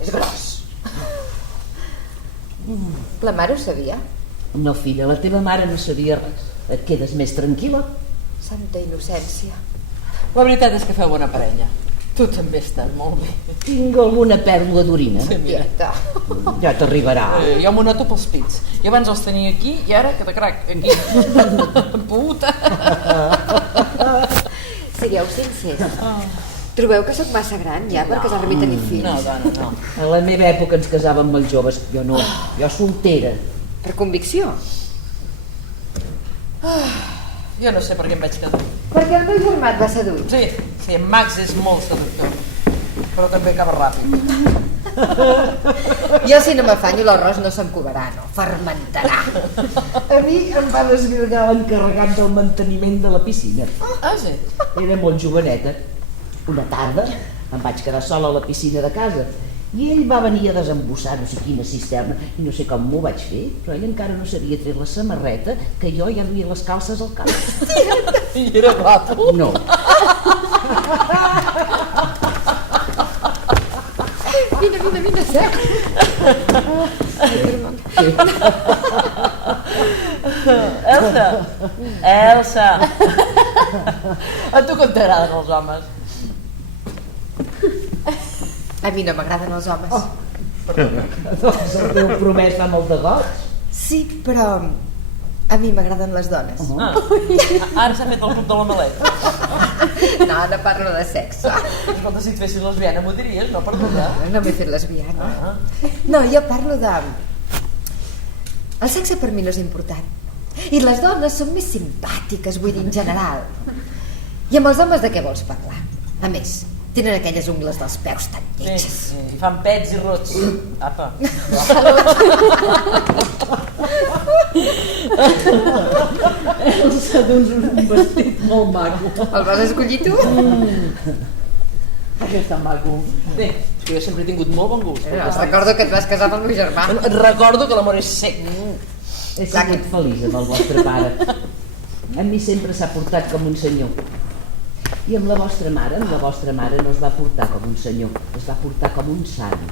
És gros. La mare ho sabia? No, filla, la teva mare no sabia res. Et quedes més tranquil·la? Santa innocència. La veritat és que feu bona parella. Tu també estàs molt bé. Tinc alguna pèrdua d'orina. Sí, mira. Tieta. Ja t'arribarà. Jo m'ho noto pels pits. I abans els tenia aquí i ara que de crac, aquí. Puta! Sigueu sincers. Trobeu que sóc massa gran ja per casar-me i tenir fills? No, dona, no. A la meva època ens casàvem molt joves. Jo no, jo soltera. Per convicció? Jo no sé per què em vaig quedar. Perquè el meu germà et va seduir. Sí, en Max és molt seductor. Però també acaba ràpid. Jo si no m'afanyo l'arròs no s'encovarà, no, fermentarà. A mi em va desgregar l'encarregat del manteniment de la piscina. Ah, sí? Era molt joveneta. Una tarda em vaig quedar sola a la piscina de casa i ell va venir a desembussar no sé quina cisterna i no sé com m'ho vaig fer, però ell encara no s'havia tret la samarreta que jo ja duia les calces al cap. I era guapo? No. Vine, sec. Elsa! A tu com t'agraden els homes? A mi no m'agraden els homes. Doncs el teu promès fa molt de goig. Sí, però a mi m'agraden les dones. Ara s'ha fet el club de la maleta. No parlo de sexe. Escolta, si et fessis lesbiana m'ho diries, no, perdona. No m'he fet lesbiana. No, jo parlo de... El sexe per mi no és important. I les dones són més simpàtiques, vull dir, en general. I amb els homes de què vols parlar? A més, tenen aquelles ungles dels peus tan lletges. Sí, i fan pets i rots. Apa. Elsa, doncs un vestit molt maco. El vas escollir tu? Aquesta maco. Bé, és que jo sempre he tingut molt bon gust. Recordo que et vas casar amb el meu germà. Et recordo que l'amor és sec. He sigut feliç amb el vostre pare. A mi sempre s'ha portat com un senyor. I amb la vostra mare no es va portar com un senyor, es va portar com un savi.